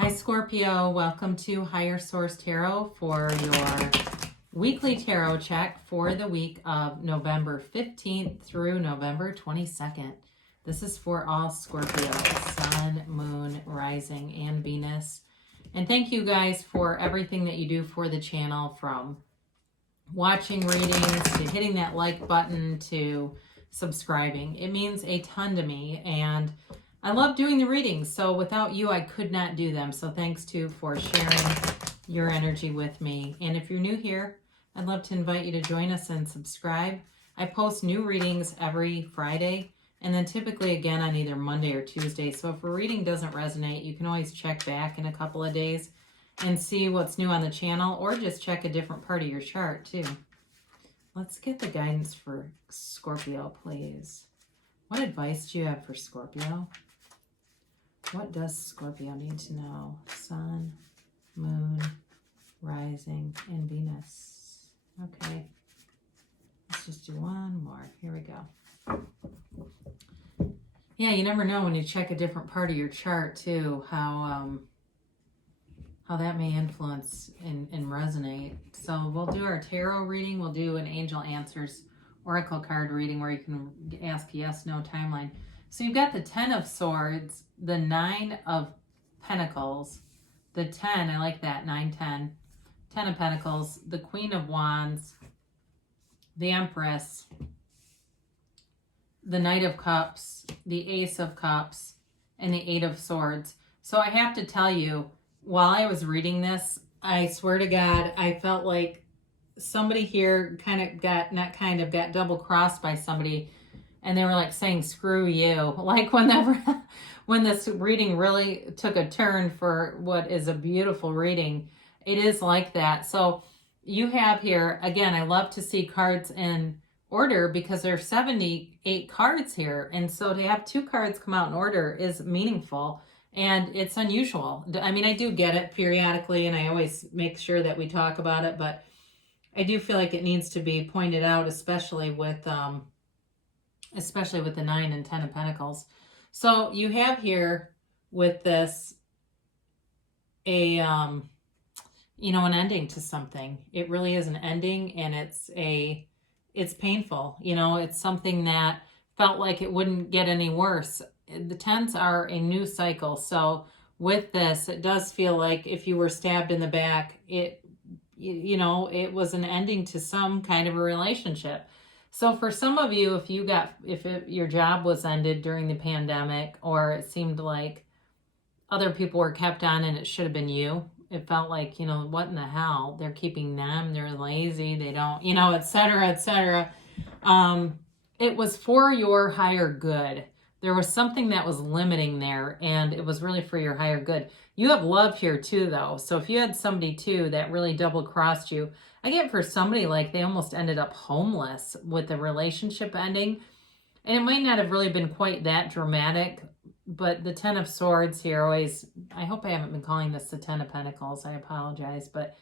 Hi Scorpio, welcome to Higher Source Tarot for your weekly tarot check for the week of November 15th through November 22nd. This is for all Scorpio, Sun, Moon, Rising, and Venus. And thank you guys for everything that you do for the channel, from watching readings to hitting that like button to subscribing. It means a ton to me, and I love doing the readings, so without you, I could not do them. So thanks too for sharing your energy with me. And if you're new here, I'd love to invite you to join us and subscribe. I post new readings every Friday, and then typically again on either Monday or Tuesday. So if a reading doesn't resonate, you can always check back in a couple of days and see what's new on the channel, or just check a different part of your chart too. Let's get the guidance for Scorpio, please. What advice do you have for Scorpio? What does Scorpio need to know? Sun, Moon, Rising, and Venus. Okay. Let's just do one more. Here we go. Yeah, you never know when you check a different part of your chart too, how that may influence and resonate. So we'll do our tarot reading. We'll do an Angel Answers Oracle card reading where you can ask yes, no timeline. So you've got the 10 of Swords, the 9 of Pentacles, the 10, I like that, 9, 10, 10 of Pentacles, the Queen of Wands, the Empress, the Knight of Cups, the Ace of Cups, and the 8 of Swords. So I have to tell you, while I was reading this, I swear to God, I felt like somebody here got double crossed by somebody, and they were like saying, screw you. Like when this reading really took a turn for what is a beautiful reading, it is like that. So you have here, again, I love to see cards in order because there's 78 cards here. And so to have 2 cards come out in order is meaningful. And it's unusual. I mean, I do get it periodically, and I always make sure that we talk about it, but I do feel like it needs to be pointed out, especially with the 9 and 10 of Pentacles. So you have here with this an ending to something. It really is an ending, and it's painful. It's something that felt like it wouldn't get any worse. The 10s are a new cycle. So with this, it does feel like if you were stabbed in the back, it was an ending to some kind of a relationship. So for some of you, if your job was ended during the pandemic, or it seemed like other people were kept on and it should have been you, it felt like, what in the hell? They're keeping them, they're lazy, they don't, et cetera, et cetera. It was for your higher good. There was something that was limiting there, and it was really for your higher good. You have love here too, though. So if you had somebody too that really double crossed you, I get for somebody like they almost ended up homeless with the relationship ending. And it might not have really been quite that dramatic, but the 10 of Swords here always, I hope I haven't been calling this the 10 of Pentacles. I apologize, but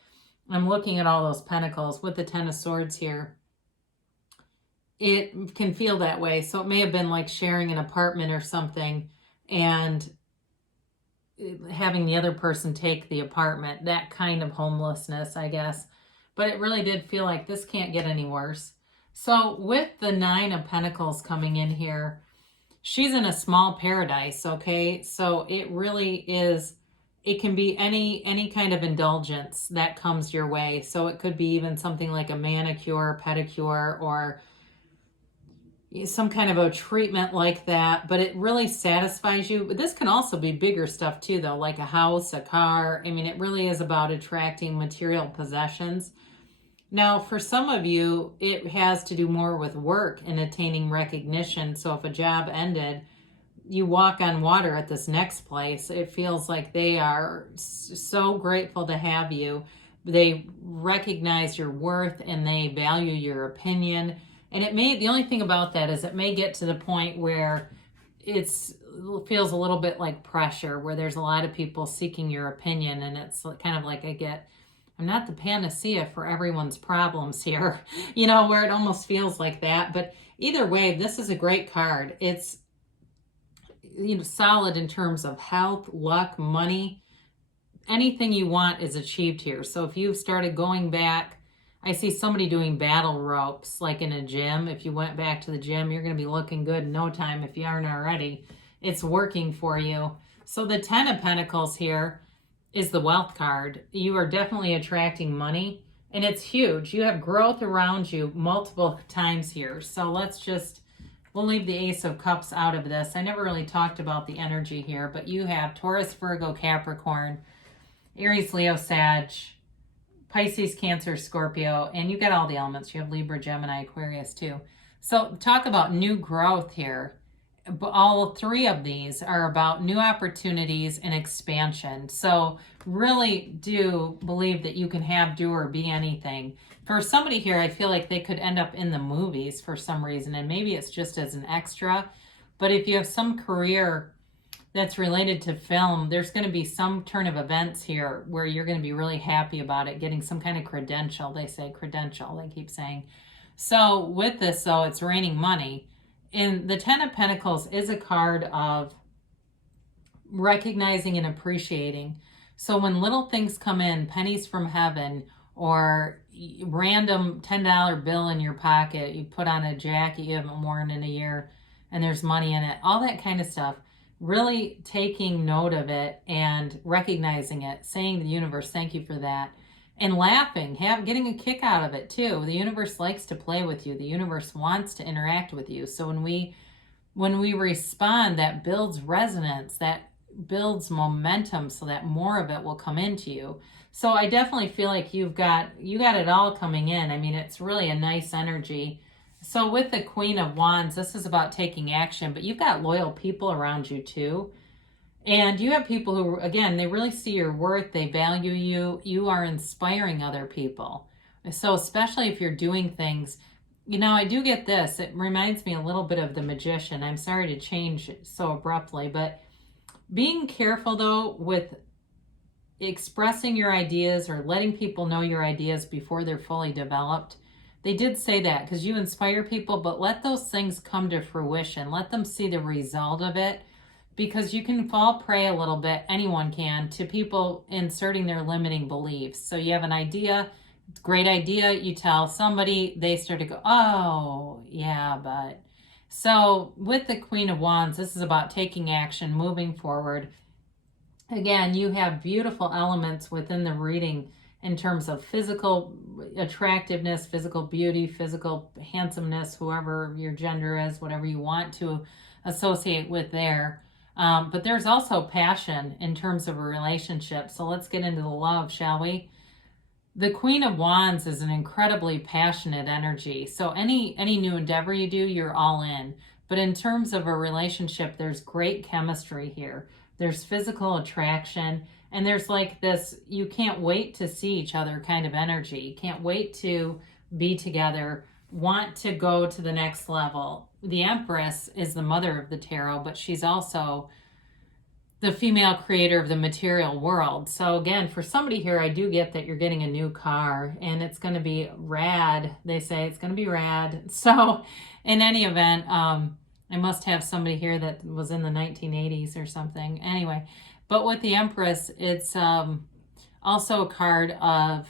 I'm looking at all those pentacles with the 10 of Swords here. It can feel that way. So it may have been like sharing an apartment or something and having the other person take the apartment, that kind of homelessness, I guess. But it really did feel like this can't get any worse. So with the 9 of Pentacles coming in here, she's in a small paradise, okay? So it really is, it can be any kind of indulgence that comes your way. So it could be even something like a manicure, pedicure, or some kind of a treatment like that, but it really satisfies you. But this can also be bigger stuff too, though, like a house, a car. I mean, it really is about attracting material possessions. Now, for some of you, it has to do more with work and attaining recognition. So if a job ended, you walk on water at this next place. It feels like they are so grateful to have you. They recognize your worth and they value your opinion. And the only thing about that is it may get to the point where it feels a little bit like pressure, where there's a lot of people seeking your opinion, and it's kind of like I'm not the panacea for everyone's problems here, where it almost feels like that. But either way, this is a great card. It's solid in terms of health, luck, money, anything you want is achieved here. So if you've started going back, I see somebody doing battle ropes like in a gym. If you went back to the gym, you're going to be looking good in no time if you aren't already. It's working for you. So the 10 of Pentacles here is the wealth card. You are definitely attracting money, and it's huge. You have growth around you multiple times here. So we'll leave the Ace of Cups out of this. I never really talked about the energy here, but you have Taurus, Virgo, Capricorn, Aries, Leo, Sag, Pisces, Cancer, Scorpio, and you got all the elements. You have Libra, Gemini, Aquarius too. So talk about new growth here. All three of these are about new opportunities and expansion. So really do believe that you can have, do, or be anything. For somebody here, I feel like they could end up in the movies for some reason, and maybe it's just as an extra. But if you have some career that's related to film, there's going to be some turn of events here where you're going to be really happy about it, getting some kind of credential. They say credential, they keep saying. So with this, though, it's raining money. And the 10 of Pentacles is a card of recognizing and appreciating. So when little things come in, pennies from heaven, or random $10 bill in your pocket, you put on a jacket you haven't worn in a year, and there's money in it, all that kind of stuff, really taking note of it and recognizing it, saying to the universe, thank you for that, and laughing, getting a kick out of it too. The universe likes to play with you. The universe wants to interact with you. So when we respond, that builds resonance, that builds momentum, so that more of it will come into you. So I definitely feel like you got it all coming in. I mean, it's really a nice energy. So with the Queen of Wands, this is about taking action, but you've got loyal people around you too. And you have people who, again, they really see your worth. They value you. You are inspiring other people. So especially if you're doing things, I do get this. It reminds me a little bit of the Magician. I'm sorry to change so abruptly, but being careful though with expressing your ideas or letting people know your ideas before they're fully developed. They did say that because you inspire people, but let those things come to fruition. Let them see the result of it, because you can fall prey a little bit, anyone can, to people inserting their limiting beliefs. So you have an idea, great idea, you tell somebody, they start to go, oh, yeah, but. So with the Queen of Wands, this is about taking action, moving forward. Again, you have beautiful elements within the reading in terms of physical attractiveness, physical beauty, physical handsomeness, whoever your gender is, whatever you want to associate with there. But there's also passion in terms of a relationship. So let's get into the love, shall we? The Queen of Wands is an incredibly passionate energy. So any new endeavor you do, you're all in. But in terms of a relationship, there's great chemistry here. There's physical attraction, and there's like this, you can't wait to see each other kind of energy. You can't wait to be together, want to go to the next level. The Empress is the mother of the tarot, but she's also the female creator of the material world. So again, for somebody here, I do get that you're getting a new car, and it's going to be rad. They say it's going to be rad. So in any event, I must have somebody here that was in the 1980s or something. Anyway, but with the Empress, it's also a card of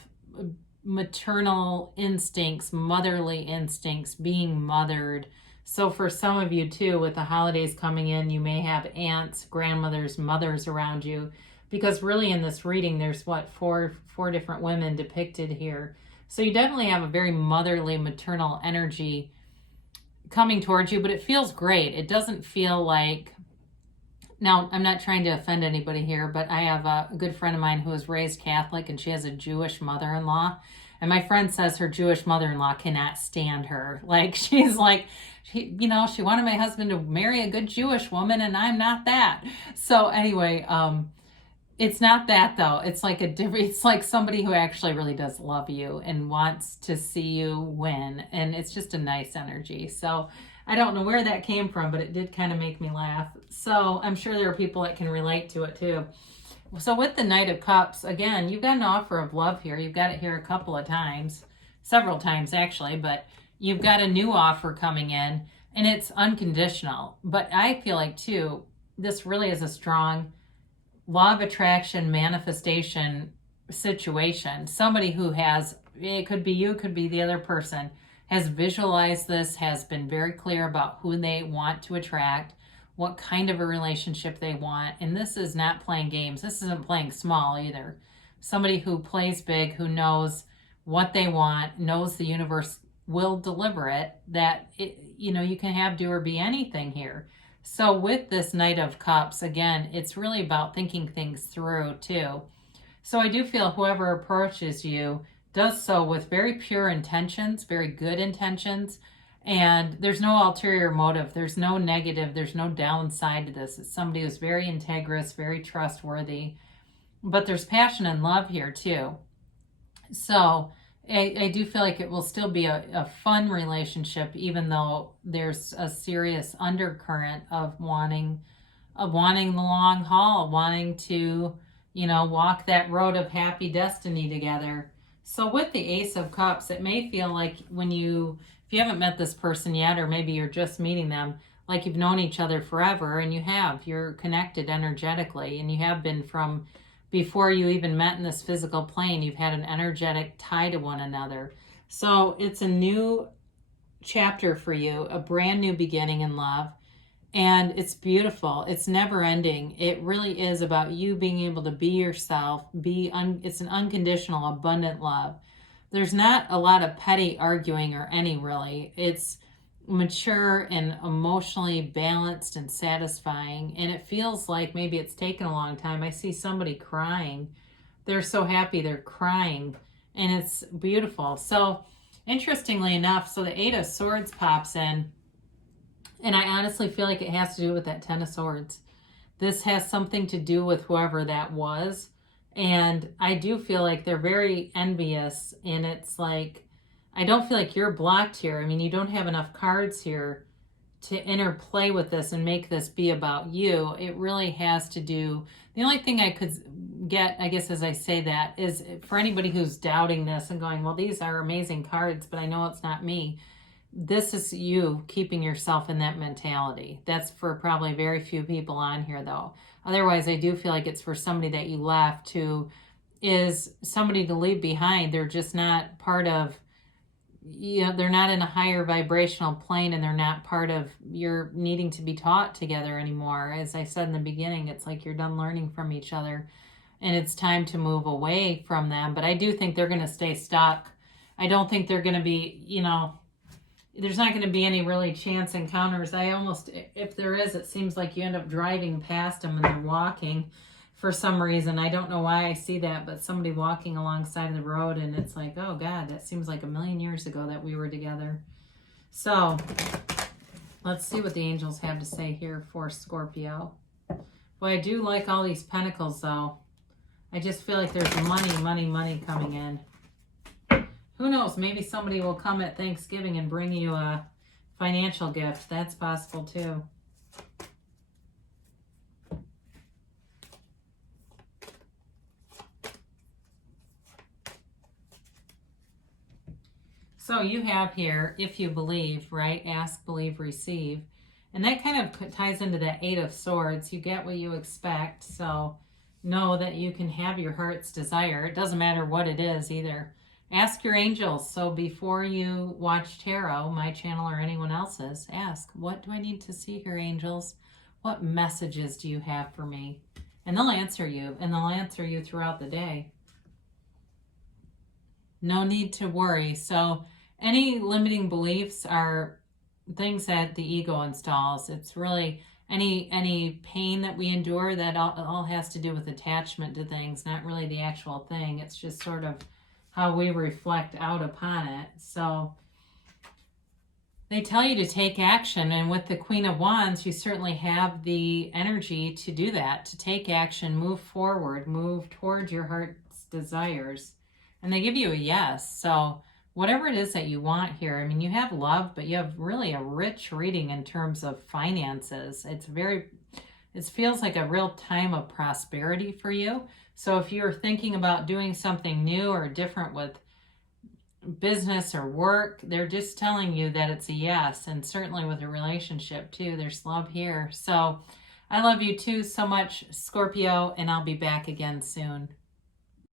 maternal instincts, motherly instincts, being mothered. So for some of you too, with the holidays coming in, you may have aunts, grandmothers, mothers around you, because really in this reading, there's four different women depicted here. So you definitely have a very motherly, maternal energy coming towards you, but it feels great. It doesn't feel like, now I'm not trying to offend anybody here, but I have a good friend of mine who was raised Catholic, and she has a Jewish mother-in-law. And my friend says her Jewish mother-in-law cannot stand her. Like, she's like, she wanted my husband to marry a good Jewish woman, and I'm not that. So anyway, it's not that though. It's like it's like somebody who actually really does love you and wants to see you win. And it's just a nice energy. So I don't know where that came from, but it did kind of make me laugh. So I'm sure there are people that can relate to it too. So with the Knight of Cups, again, you've got an offer of love here. You've got it here a couple of times, several times actually, but you've got a new offer coming in, and it's unconditional. But I feel like too, this really is a strong law of attraction manifestation situation. Somebody who has, it could be you, could be the other person, has visualized this, has been very clear about who they want to attract, what kind of a relationship they want. And this is not playing games. This isn't playing small either. Somebody who plays big, who knows what they want, knows the universe will deliver it, that it, you can have, do, or be anything here. So with this Knight of Cups, again, it's really about thinking things through too. So I do feel whoever approaches you does so with very pure intentions, very good intentions, and there's no ulterior motive. There's no negative. There's no downside to this. It's somebody who's very integrous, very trustworthy, but there's passion and love here too. So I do feel like it will still be a fun relationship, even though there's a serious undercurrent of wanting the long haul, wanting to, walk that road of happy destiny together. So with the Ace of Cups, it may feel like if you haven't met this person yet, or maybe you're just meeting them, like you've known each other forever, and you're connected energetically, and you have been from before you even met in this physical plane. You've had an energetic tie to one another. So it's a new chapter for you, a brand new beginning in love. And it's beautiful. It's never ending. It really is about you being able to be yourself, it's an unconditional, abundant love. There's not a lot of petty arguing or any really. It's mature and emotionally balanced and satisfying. And it feels like maybe it's taken a long time. I see somebody crying. They're so happy they're crying. And it's beautiful. So interestingly enough, so the Eight of Swords pops in. And I honestly feel like it has to do with that Ten of Swords. This has something to do with whoever that was. And I do feel like they're very envious. And it's like, I don't feel like you're blocked here. I mean, you don't have enough cards here to interplay with this and make this be about you. It really has to do, the only thing I could get, I guess, as I say that, is for anybody who's doubting this and going, well, these are amazing cards, but I know it's not me. This is you keeping yourself in that mentality. That's for probably very few people on here, though. Otherwise, I do feel like it's for somebody that you left, who is somebody to leave behind. They're just not part of, they're not in a higher vibrational plane, and they're not part of your needing to be taught together anymore. As I said in the beginning, it's like you're done learning from each other, and it's time to move away from them. But I do think they're going to stay stuck. I don't think they're going to be, there's not going to be any really chance encounters. If there is, it seems like you end up driving past them and they're walking for some reason. I don't know why I see that, but somebody walking alongside of the road, and it's like, oh God, that seems like a million years ago that we were together. So let's see what the angels have to say here for Scorpio. Well, I do like all these pentacles, though. I just feel like there's money coming in. Who knows? Maybe somebody will come at Thanksgiving and bring you a financial gift. That's possible too. So you have here, if you believe, right? Ask, believe, receive. And that kind of ties into that Eight of Swords. You get what you expect. So know that you can have your heart's desire. It doesn't matter what it is either. Ask your angels. So before you watch tarot, my channel or anyone else's, ask, what do I need to see here, angels? What messages do you have for me? And they'll answer you, and they'll answer you throughout the day. No need to worry. So any limiting beliefs are things that the ego installs. It's really any pain that we endure, that all has to do with attachment to things, not really the actual thing. It's just sort of how we reflect out upon it. So they tell you to take action, and with the Queen of Wands, you certainly have the energy to do that, to take action, move forward, move towards your heart's desires. And they give you a yes. So whatever it is that you want here, I mean, you have love, but you have really a rich reading in terms of finances. It feels like a real time of prosperity for you. So if you're thinking about doing something new or different with business or work, they're just telling you that it's a yes. And certainly with a relationship too, there's love here. So I love you too so much, Scorpio, and I'll be back again soon.